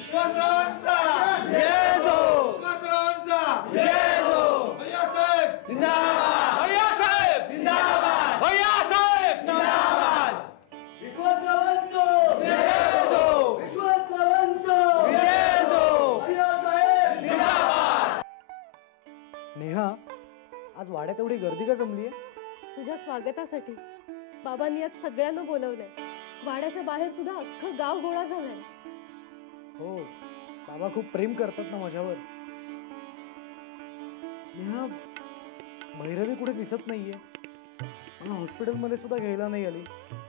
विश्वासरावांचा जय जो, विश्वासरावांचा जय जो, भैयासाहेब जिंदाबाद, भैयासाहेब जिंदाबाद, भैयासाहेब जिंदाबाद, विश्वासरावांचा जय जो, विश्वासरावांचा जय जो, भैयासाहेब जिंदाबाद. नेहा, आज वाड्यात एवढी गर्दी का जमली आहे? तुझ्या स्वागतासाठी बाबांनी आज सगळ्यांना बोलवलंय. वाड्याच्या बाहेर सुद्धा अख्खं गाव गोळा झालंय. हो, बाबा खूप प्रेम करतात ना माझ्यावर. नेहा, भैरवी कुठे दिसत नाहीये. मला हॉस्पिटलमध्ये सुद्धा घ्यायला नाही आली.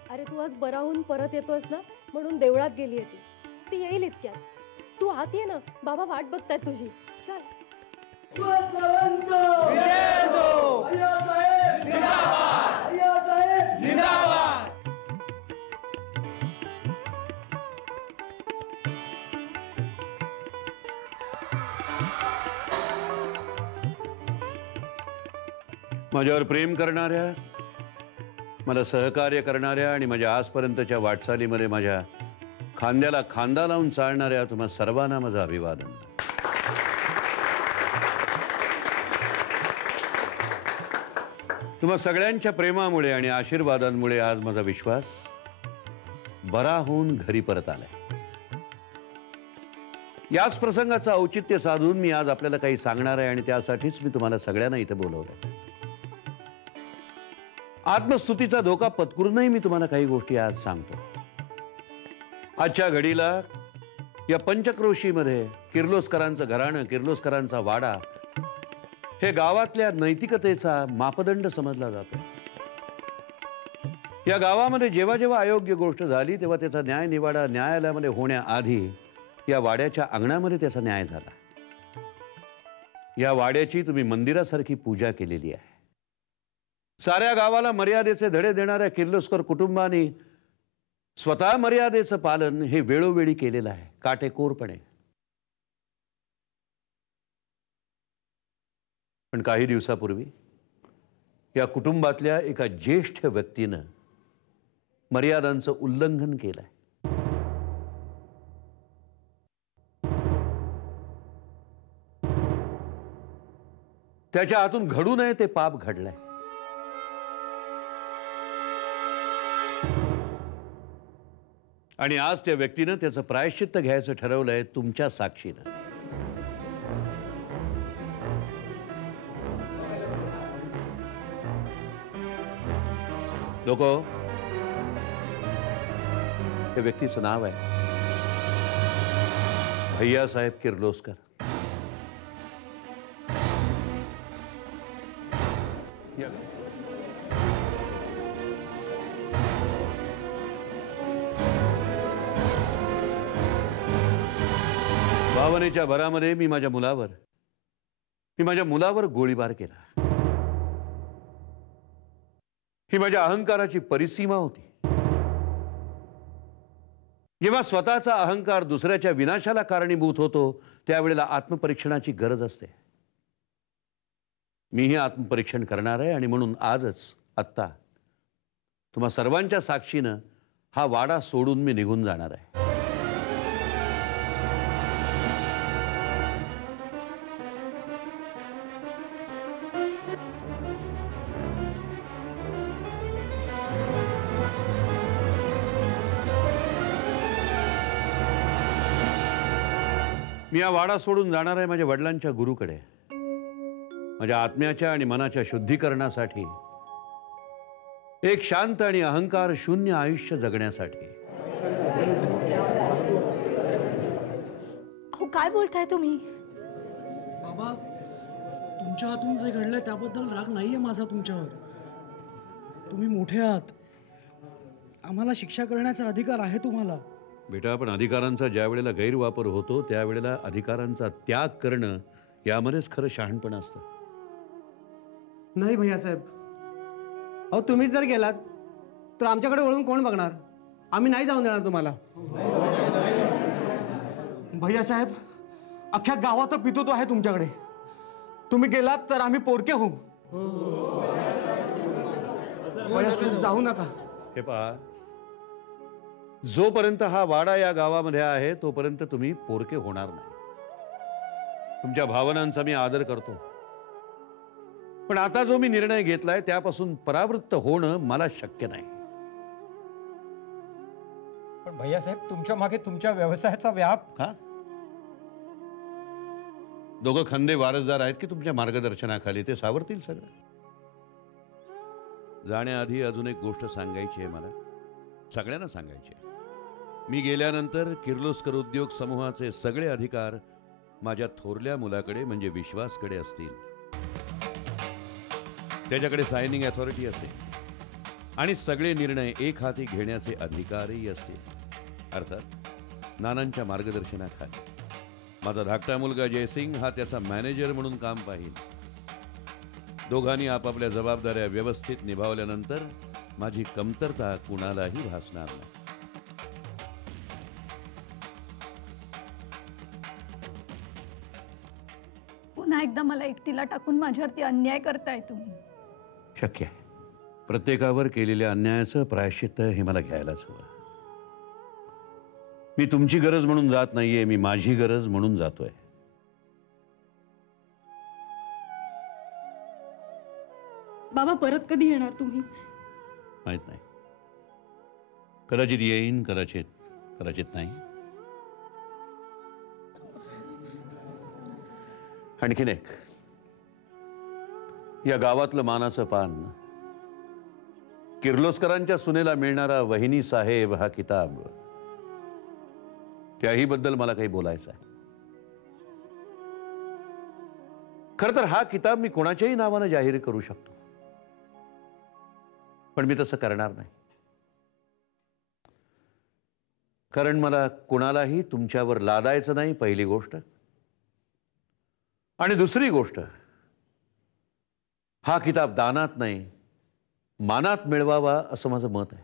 अरे तू आज बरा होऊन परत येतोयस ना, म्हणून देवळात गेलीये ती येईल इतक्यात. तू आत ये ना, बाबा वाट बघतायत तुझी. चल. जय जो, भैयासाहेब जिंदाबाद, भैयासाहेब जिंदाबाद. माझ्यावर प्रेम करणाऱ्या, मला सहकार्य करणाऱ्या आणि माझ्या आजपर्यंतच्या वाटचालीमध्ये माझ्या खांद्याला खांदा लावून चालणाऱ्या तुम्हा सर्वांना माझं अभिवादन. तुम्हा सगळ्यांच्या प्रेमामुळे आणि आशीर्वादांमुळे आज माझा विश्वास बरा होऊन घरी परत आलाय. याच प्रसंगाचं औचित्य साधून मी आज आपल्याला काही सांगणार आहे आणि त्यासाठीच मी तुम्हाला सगळ्यांना इथे बोलवलंय. आत्मस्तुतीचा धोका पत्करूनही मी तुम्हाला काही गोष्टी आज सांगतो. आजच्या घडीला या पंचक्रोशीमध्ये किर्लोस्करांचं घराणं, किर्लोस्करांचा वाडा हे गावातल्या नैतिकतेचा मापदंड समजला जातो. या गावामध्ये जेव्हा जेव्हा अयोग्य गोष्ट झाली तेव्हा त्याचा न्याय निवाडा न्यायालयामध्ये होण्याआधी या वाड्याच्या अंगणामध्ये त्याचा न्याय झाला. या वाड्याची तुम्ही मंदिरासारखी पूजा केलेली आहे. साऱ्या गावाला मर्यादेचे धडे देणाऱ्या किर्लोस्कर कुटुंबाने स्वतः मर्यादेचं पालन हे वेळोवेळी केलेलं आहे, काटेकोरपणे. पण काही दिवसापूर्वी या कुटुंबातल्या एका ज्येष्ठ व्यक्तीनं मर्यादांचं उल्लंघन केलंय. त्याच्या हातून घडू नये ते पाप घडलंय. आणि आज त्या व्यक्तीनं त्याचं प्रायश्चित्त घ्यायचं ठरवलंय तुमच्या साक्षीनं. लोको, त्या व्यक्तीचं नाव आहे भैयासाहेब किर्लोस्कर. भावनेच्या भरामध्ये मी माझ्या मुलावर गोळीबार केला. ही माझ्या अहंकाराची परिसीमा होती. जेव्हा स्वतःचा अहंकार दुसऱ्याच्या विनाशाला कारणीभूत होतो त्यावेळेला आत्मपरीक्षणाची गरज असते. मीही आत्मपरीक्षण करणार आहे आणि म्हणून आजच आत्ता तुम्हा सर्वांच्या साक्षीनं हा वाडा सोडून मी निघून जाणार आहे. मी हा वाडा सोडून जाणार आहे माझ्या वडिलांच्या गुरुकडे, माझ्या आत्म्याच्या आणि मनाच्या शुद्धीकरणासाठी, एक शांत आणि अहंकार शून्य आयुष्य जगण्यासाठी. अहो काय बोलताय तुम्ही? बाबा, तुमच्या हातून जे घडलंय त्याबद्दल राग नाहीये माझा तुमच्यावर. तुम्ही मोठे आहात, आम्हाला शिक्षा करण्याचा अधिकार आहे तुम्हाला. बेटा, पण अधिकारांचा ज्या वेळेला गैरवापर होतो त्यावेळेला अधिकारांचा त्याग करणं यामध्येच खरं शहाणपण असतं. नाही भैयासाहेब, अहो तुम्हीच जर गेलात तर आमच्याकडे वळून कोण बघणार? आम्ही नाही जाऊन देणार तुम्हाला. भैयासाहेब, अख्ख्या गावात पितूतो आहे तुमच्याकडे. तुम्ही गेलात तर आम्ही पोरके होऊ. भैयासाहेब जाऊ नका. हे पहा, जोपर्यंत हा वाडा या गावामध्ये आहे तोपर्यंत तुम्ही पोरके होणार नाही. तुमच्या भावनांचा मी आदर करतो, पण आता जो मी निर्णय घेतलाय त्यापासून परावृत्त होणं मला शक्य नाही. पण भैयासाहेब, तुमच्या मागे तुमच्या व्यवसायाचा व्याप. का दोघं खंदे वारसदार आहेत की तुमच्या मार्गदर्शनाखाली ते सावरतील सगळं. जाण्याआधी अजून एक गोष्ट सांगायची आहे मला, सगळ्यांना सांगायची आहे. मी गेल्यानंतर किर्लोस्कर उद्योग समूहाचे सगळे अधिकार माझ्या थोरल्या मुलाकडे म्हणजे विश्वासकडे असतील. त्याच्याकडे सायनिंग अथॉरिटी असेल आणि सगळे निर्णय एक हाती घेण्याचे अधिकारही असतील. अर्थात नानांच्या मार्गदर्शनाखाली. माझा धाकटा मुलगा जयसिंग हा त्याचा मॅनेजर म्हणून काम पाहिल. दोघांनी आपापल्या जबाबदाऱ्या व्यवस्थित निभावल्यानंतर माझी कमतरता कुणालाही भासणार नाही. पुन्हा एकदा मला एकटीला टाकून माझ्यावरती अन्याय करताय तुम्ही. शक्य आहे. प्रत्येकावर केलेल्या अन्यायाचं प्रायश्चित्त हे मला घ्यायलाच हवं. मी तुमची गरज म्हणून जात नाहीये, मी माझी गरज म्हणून जातोय. बाबा परत कधी येणार तुम्ही? माहित नाही. कदाचित येईन, कदाचित नाही. आणखीन एक, या गावातलं मानाचं पान, किर्लोस्करांच्या सुनेला मिळणारा वहिनी साहेब हा किताब, त्याही बद्दल मला काही बोलायचं आहे. खरं तर हा किताब मी कोणाच्याही नावानं जाहीर करू शकतो, पण मी तसं करणार नाही. कारण मला कुणालाही तुमच्यावर लादायचं नाही, पहिली गोष्ट. आणि दुसरी गोष्ट, हा किताब दानात नाही मानात मिळवावा असं माझं मत आहे.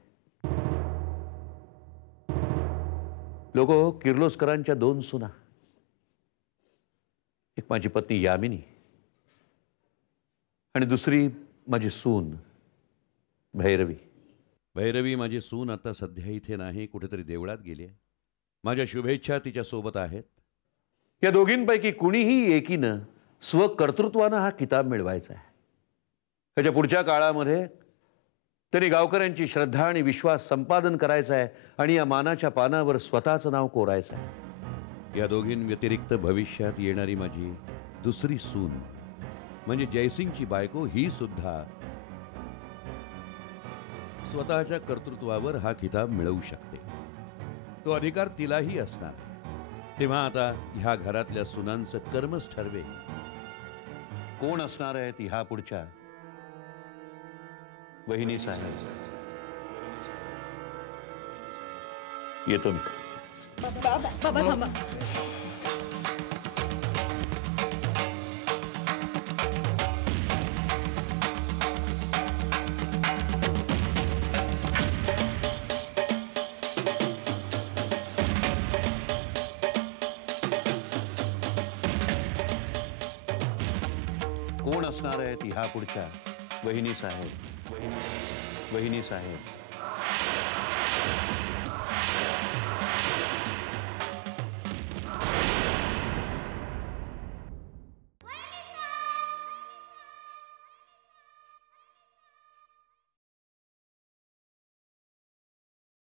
लोक किर्लोस्करांच्या 2 सुना, एक माझी पत्नी यामिनी आणि दुसरी माझी सून भैरवी. भैरवी माझी सून आता सध्या इथे नाही, कुठेतरी देवळात गेली आहे. माझ्या शुभेच्छा तिच्या सोबत आहेत. या दोघींपैकी कुणीही एकीनं स्वकर्तृत्वानं हा किताब मिळवायचा आहे. त्याच्या पुढच्या काळामध्ये त्यांनी गावकऱ्यांची श्रद्धा आणि विश्वास संपादन करायचा आहे आणि या मानाच्या पानावर स्वतःचं नाव कोरायचं आहे. या दोघींव्यतिरिक्त भविष्यात येणारी माझी दुसरी सून म्हणजे जयसिंगची बायको, ही सुद्धा स्वतःच्या कर्तृत्वावर हा किताब मिळवू शकते. तो अधिकार तिलाही असणार. तेव्हा आता ह्या घरातल्या सुनांचं कर्मच ठरवे कोण असणार आहे ती ह्या पुढच्या वहिनी साहेब. येतो मी. बाबा थांबा. कोण असणार आहे ती ह्या पुढच्या वहिनी साहेब. वहिनी साहेब.